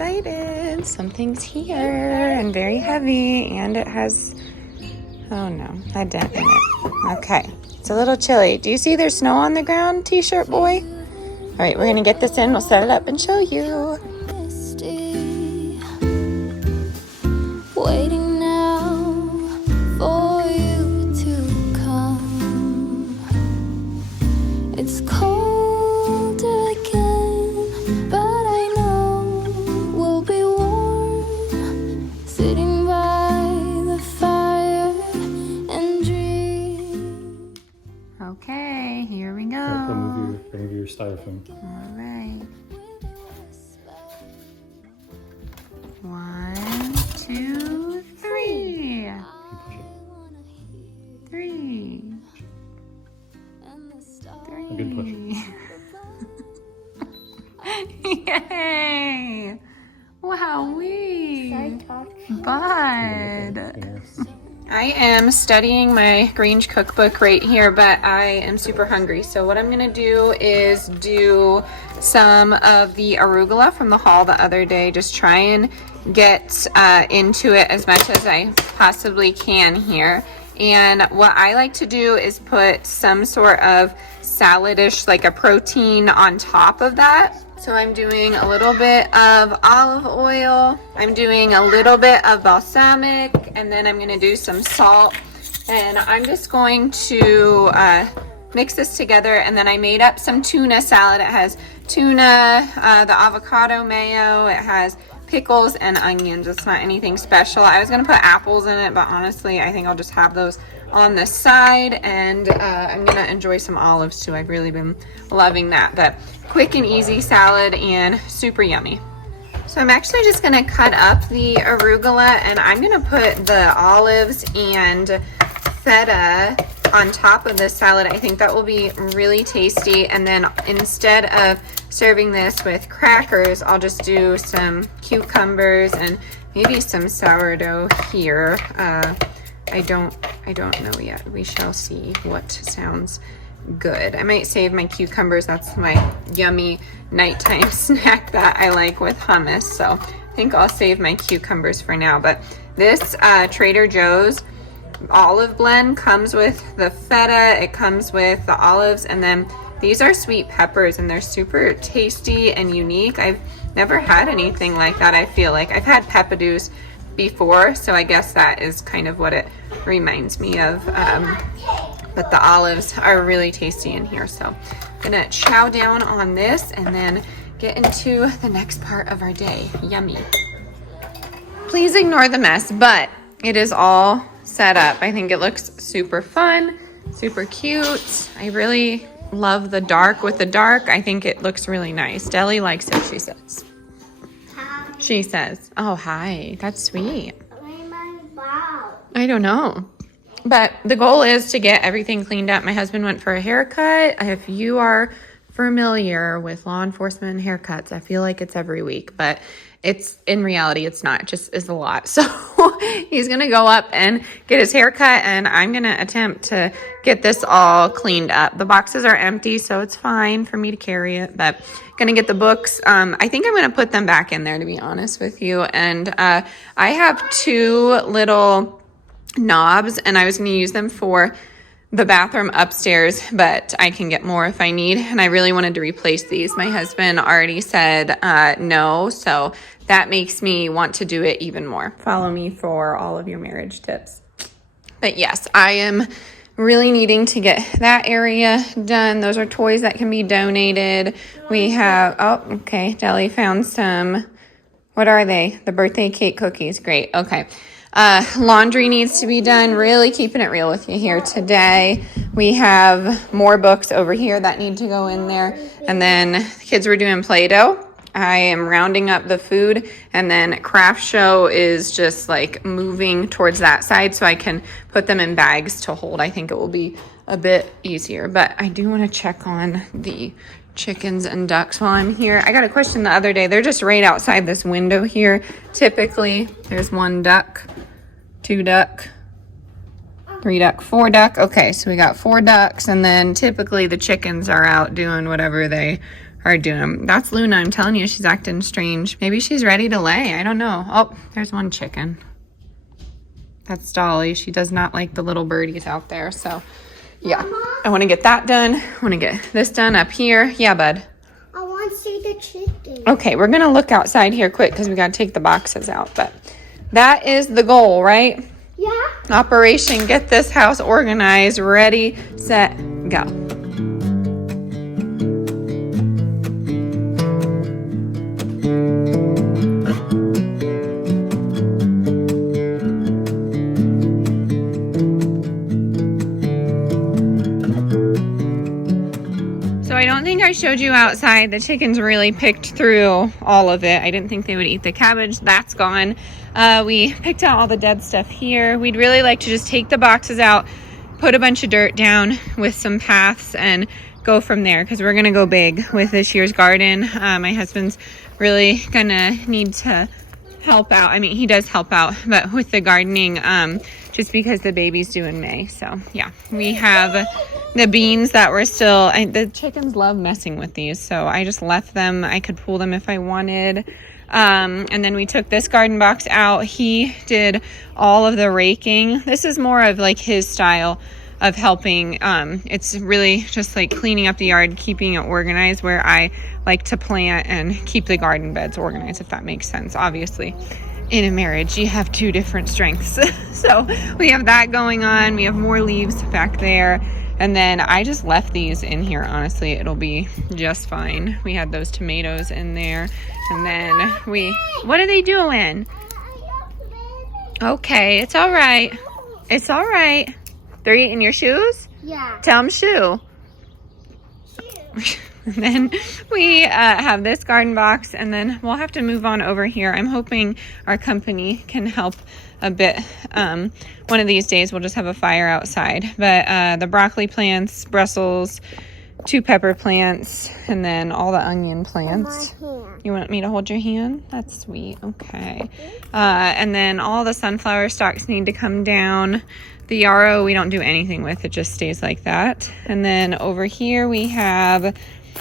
excited. Something's here and very heavy, and it has, oh no, a dent in it. Okay, it's a little chilly. Do you see there's snow on the ground, t-shirt boy? All right, we're gonna get this in. We'll set it up and show you. Waiting now for you to come. It's cold again, but I know we'll be warm, sitting by the fire and dream. Okay, here we go. Remove your styrofoam. All right. 1, 2, 3. 3. A good push. Yay! Wowee! Bud. Yes. I am studying my Grange cookbook right here, but I am super hungry. So what I'm gonna do is do some of the arugula from the haul the other day. Just try and get into it as much as I possibly can here. And what I like to do is put some sort of salad-ish, like a protein on top of that. So I'm doing a little bit of olive oil, I'm doing a little bit of balsamic, and then I'm gonna do some salt. And I'm just going to mix this together. And then I made up some tuna salad. It has tuna, the avocado mayo, it has pickles and onions. It's not anything special. I was gonna put apples in it, but honestly, I think I'll just have those on the side. And I'm gonna enjoy some olives too. I've really been loving that. But quick and easy salad and super yummy. So I'm actually just gonna cut up the arugula, and I'm gonna put the olives and feta on top of this salad. I think that will be really tasty. And then instead of serving this with crackers, I'll just do some cucumbers and maybe some sourdough here. I don't know yet. We shall see what sounds good. I might save my cucumbers. That's my yummy nighttime snack that I like with hummus. So I think I'll save my cucumbers for now. But this Trader Joe's olive blend comes with the feta, it comes with the olives, and then these are sweet peppers, and they're super tasty and unique. I've never had anything like that. I feel like I've had peppadews before, so I guess that is kind of what it reminds me of. But the olives are really tasty in here, so I'm gonna chow down on this and then get into the next part of our day. Yummy. Please ignore the mess, but it is all set up. I think it looks super fun, super cute. I really love the dark with the dark. I think it looks really nice. Deli likes it, she says. Hi. She says, oh, hi. That's sweet. Where's my ball? I don't know. But the goal is to get everything cleaned up. My husband went for a haircut. If you are familiar with law enforcement haircuts, I feel like it's every week, but it's in reality, it's not. It just is a lot. So he's going to go up and get his hair cut, and I'm going to attempt to get this all cleaned up. The boxes are empty, so it's fine for me to carry it, but going to get the books. I think I'm going to put them back in there, to be honest with you. And I have 2 little knobs, and I was going to use them for the bathroom upstairs, but I can get more if I need. And I really wanted to replace these. My husband already said no, so that makes me want to do it even more. Follow me for all of your marriage tips. But yes, I am really needing to get that area done. Those are toys that can be donated. We have, oh, okay, Deli found some, what are they? The birthday cake cookies. Great, okay. Laundry needs to be done. Really keeping it real with you here today. We have more books over here that need to go in there. And then the kids were doing Play-Doh. I am rounding up the food, and then craft show is just like moving towards that side so I can put them in bags to hold. I think it will be a bit easier, but I do want to check on the chickens and ducks while I'm here. I got a question the other day. They're just right outside this window here. Typically, there's 1 duck, 2 duck, 3 duck, 4 duck. Okay, so we got 4 ducks, and then typically the chickens are out doing whatever they are doing. That's Luna. I'm telling you, she's acting strange. Maybe she's ready to lay. I don't know. Oh, there's one chicken. That's Dolly. She does not like the little birdies out there. So, yeah. I want to get that done. I want to get this done up here. Yeah, bud. I want to see the chicken. Okay, we're going to look outside here quick because we got to take the boxes out. But that is the goal, right? Yeah. Operation Get This House Organized. Ready, set, go. I don't think I showed you outside. The chickens really picked through all of it. I didn't think they would eat the cabbage. That's gone. We picked out all the dead stuff here. We'd really like to just take the boxes out, put a bunch of dirt down with some paths, and go from there because we're going to go big with this year's garden. My husband's really going to need to help out. I mean, he does help out, but with the gardening, just because the baby's due in May. So, yeah, we have the beans that were still, the chickens love messing with these, so I just left them. I could pull them if I wanted. And then we took this garden box out. He did all of the raking. This is more of like his style of helping. It's really just like cleaning up the yard, keeping it organized, where I like to plant and keep the garden beds organized, if that makes sense. Obviously, in a marriage, you have two different strengths. So we have that going on. We have more leaves back there. And then I just left these in here. Honestly, it'll be just fine. We had those tomatoes in there. And then what are they doing? Okay, it's all right. It's all right. They're eating your shoes? Yeah. Tell them shoo. And then we have this garden box, and then we'll have to move on over here. I'm hoping our company can help a bit. One of these days we'll just have a fire outside. But the broccoli plants, Brussels, 2 pepper plants, and then all the onion plants. You want me to hold your hand? That's sweet. Okay. And then all the sunflower stalks need to come down. The yarrow we don't do anything with. It just stays like that. And then over here we have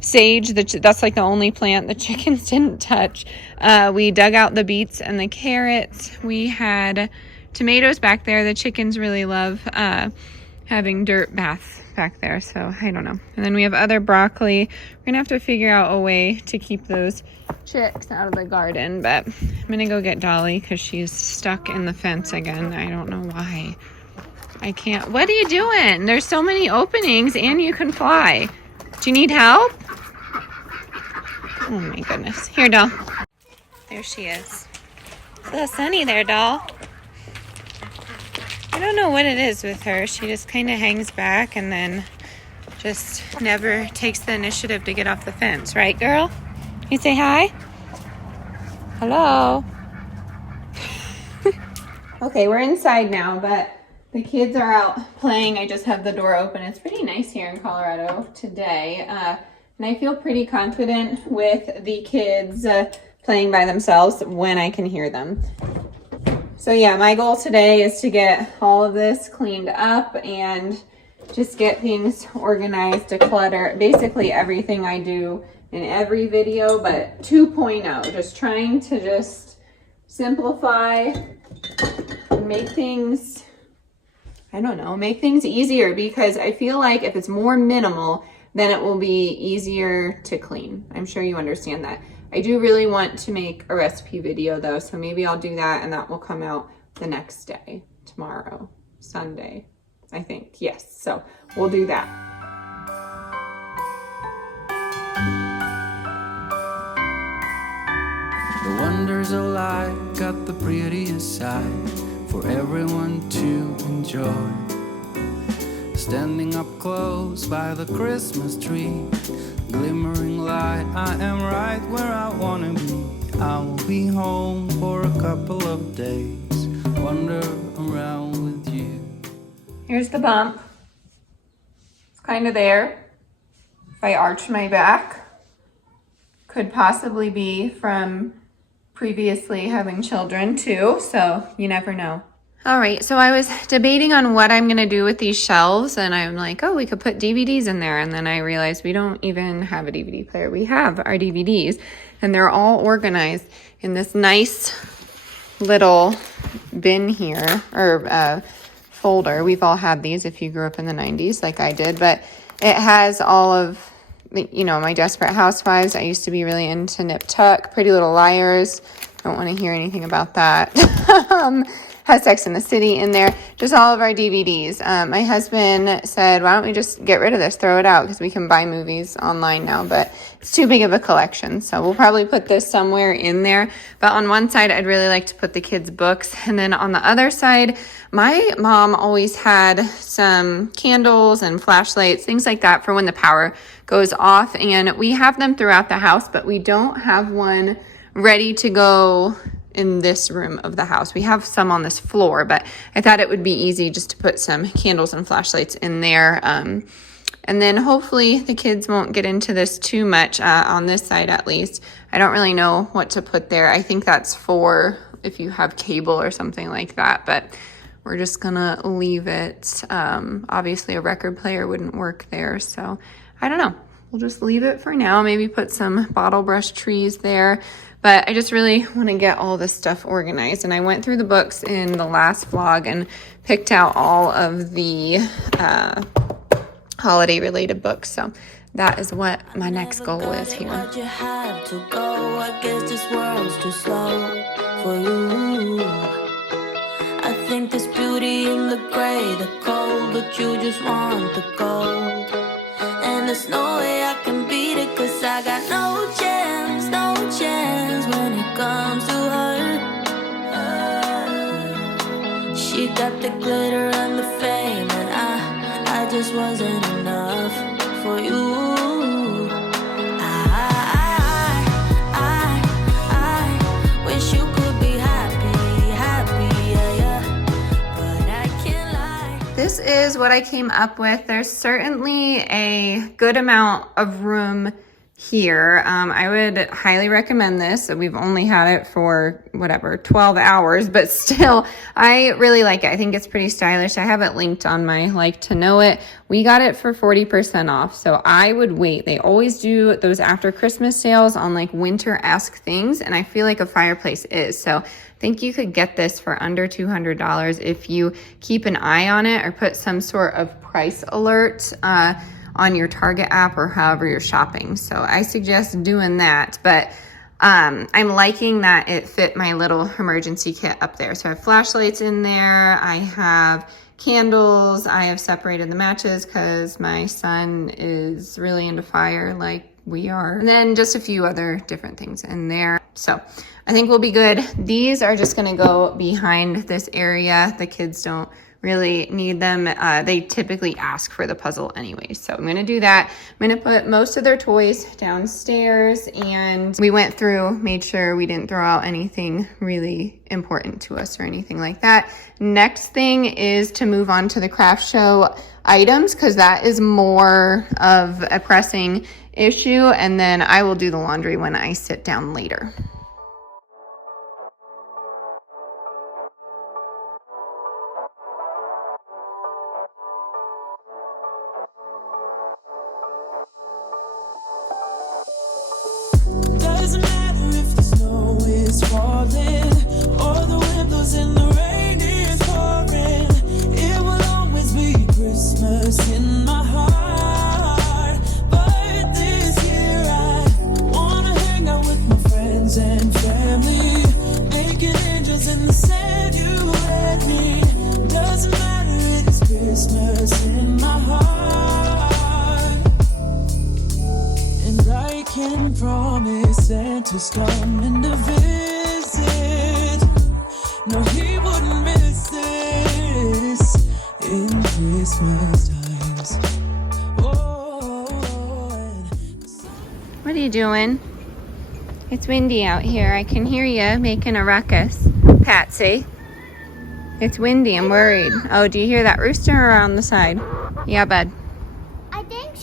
sage. That's like the only plant the chickens didn't touch. We dug out the beets and the carrots. We had tomatoes back there. The chickens really love having dirt baths back there, so I don't know. And then we have other broccoli. We're gonna have to figure out a way to keep those chicks out of the garden, but I'm gonna go get Dolly because she's stuck in the fence again. I don't know why. I can't. What are you doing? There's so many openings and you can fly. Do you need help? Oh my goodness. Here, doll. There she is. It's a little sunny there, doll. I don't know what it is with her. She just kind of hangs back and then just never takes the initiative to get off the fence. Right, girl? You say hi? Hello? Okay, we're inside now, but the kids are out playing. I just have the door open. It's pretty nice here in Colorado today. And I feel pretty confident with the kids playing by themselves when I can hear them. So yeah, my goal today is to get all of this cleaned up and just get things organized, declutter. Basically everything I do in every video, but 2.0. Just trying to just simplify and make things, I don't know, make things easier, because I feel like if it's more minimal, then it will be easier to clean. I'm sure you understand that. I do really want to make a recipe video though, so maybe I'll do that and that will come out the next day, tomorrow, Sunday, I think. Yes, so we'll do that. The wonders of life got the prettiest side for everyone to enjoy. Standing up close by the Christmas tree, glimmering light, I am right where I wanna be. I will be home for a couple of days, wander around with you. Here's the bump. It's kind of there. If I arch my back, could possibly be from previously having children too, so you never know. All right, so I was debating on what I'm gonna do with these shelves, and I'm like, oh, we could put DVDs in there. And then I realized we don't even have a DVD player. We have our DVDs, and they're all organized in this nice little bin here, or folder. We've all had these if you grew up in the 90s like I did, but it has all of, you know, my Desperate Housewives. I used to be really into Nip Tuck, Pretty Little Liars. Don't want to hear anything about that. Has Sex in the City in there. Just all of our DVDs. My husband said, why don't we just get rid of this, throw it out, because we can buy movies online now, but it's too big of a collection. So we'll probably put this somewhere in there. But on one side, I'd really like to put the kids' books. And then on the other side, my mom always had some candles and flashlights, things like that for when the power goes off. And we have them throughout the house, but we don't have one ready to go in this room of the house. We have some on this floor, but I thought it would be easy just to put some candles and flashlights in there. And then hopefully the kids won't get into this too much on this side, at least. I don't really know what to put there. I think that's for if you have cable or something like that, but we're just gonna leave it. Obviously a record player wouldn't work there, so I don't know. We'll just leave it for now. Maybe put some bottle brush trees there. But I just really want to get all this stuff organized. And I went through the books in the last vlog and picked out all of the holiday related books. So that is what my next goal is here. Why'd you have to go? I guess this world's too slow for you. I think there's beauty in the gray, the cold, but you just want the gold. And there's no way I can beat it, 'cause I got no chance, no chance when it comes to her. She got the glitter and the fame, and I just wasn't enough for you. I wish you could be happy, happy, yeah, yeah, but I can't lie. This is what I came up with. There's certainly a good amount of room here. I would highly recommend this. We've only had it for 12 hours, but still, I really like it. I think it's pretty stylish. I have it linked on my like to know it. We got it for 40% off, so I would wait. They always do those after Christmas sales on like winter-esque things, and I feel like a fireplace is. So I think you could get this for under $200 if you keep an eye on it or put some sort of price alert on your Target app or however you're shopping. So I suggest doing that. But I'm liking that it fit my little emergency kit up there. So I have flashlights in there. I have candles. I have separated the matches because my son is really into fire like we are. And then just a few other different things in there. So I think we'll be good. These are just gonna go behind this area. The kids don't really need them. They typically ask for the puzzle anyway. So I'm gonna do that. I'm gonna put most of their toys downstairs, and we went through, made sure we didn't throw out anything really important to us or anything like that. Next thing is to move on to the craft show items, because that is more of a pressing issue, and then I will do the laundry when I sit down later. Doesn't matter if the snow is falling or the windows in the rain is pouring. It will always be Christmas in my heart. But this year I wanna hang out with my friends and family, making angels in the sand, you and me. Doesn't matter, it's Christmas in my heart. And I can promise Santa's coming to visit. No, he wouldn't miss this in Christmas times. What are you doing? It's windy out here. I can hear you making a ruckus. Patsy. It's windy. I'm worried. Oh, do you hear that rooster on the side? Yeah, bud. I think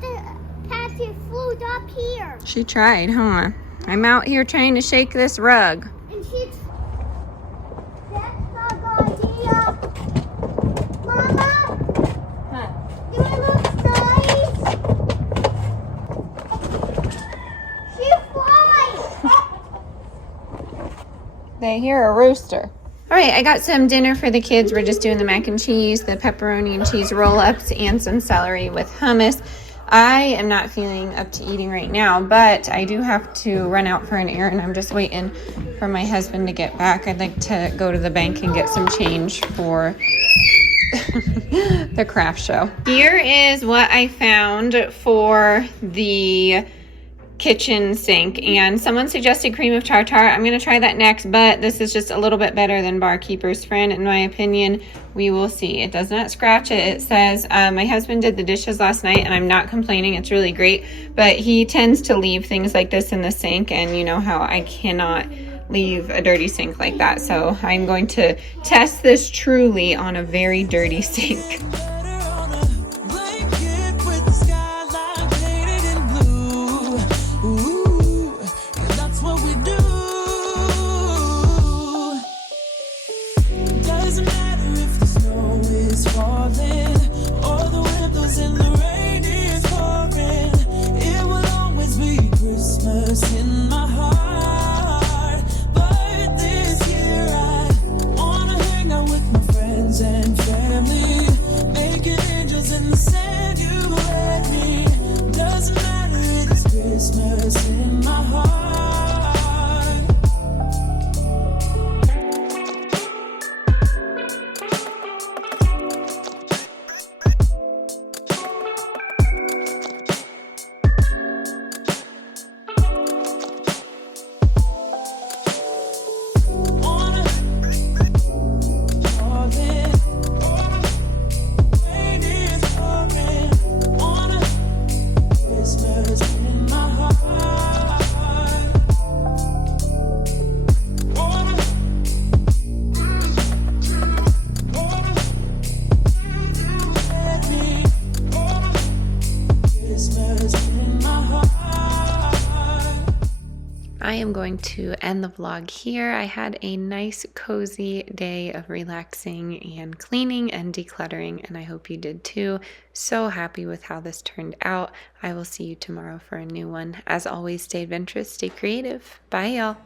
the Patsy flew up here. She tried, huh? I'm out here trying to shake this rug. And that's not You look nice. She flies. They hear a rooster. All right, I got some dinner for the kids. We're just doing the mac and cheese, the pepperoni and cheese roll-ups, and some celery with hummus. I am not feeling up to eating right now, but I do have to run out for an errand. I'm just waiting for my husband to get back. I'd like to go to the bank and get some change for the craft show. Here is what I found for the kitchen sink, and someone suggested cream of tartar. I'm going to try that next, but this is just a little bit better than Barkeeper's Friend in my opinion. We will see. It does not scratch it. It says my husband did the dishes last night, and I'm not complaining. It's really great, but he tends to leave things like this in the sink, and you know how I cannot leave a dirty sink like that. So I'm going to test this truly on a very dirty sink. In my heart, but this year I wanna hang out with my friends and family, making angels in the sand. You let me, doesn't matter, it's Christmas in my heart. I am going to end the vlog here. I had a nice cozy day of relaxing and cleaning and decluttering, and I hope you did too. So happy with how this turned out. I will see you tomorrow for a new one. As always, stay adventurous, stay creative. Bye y'all.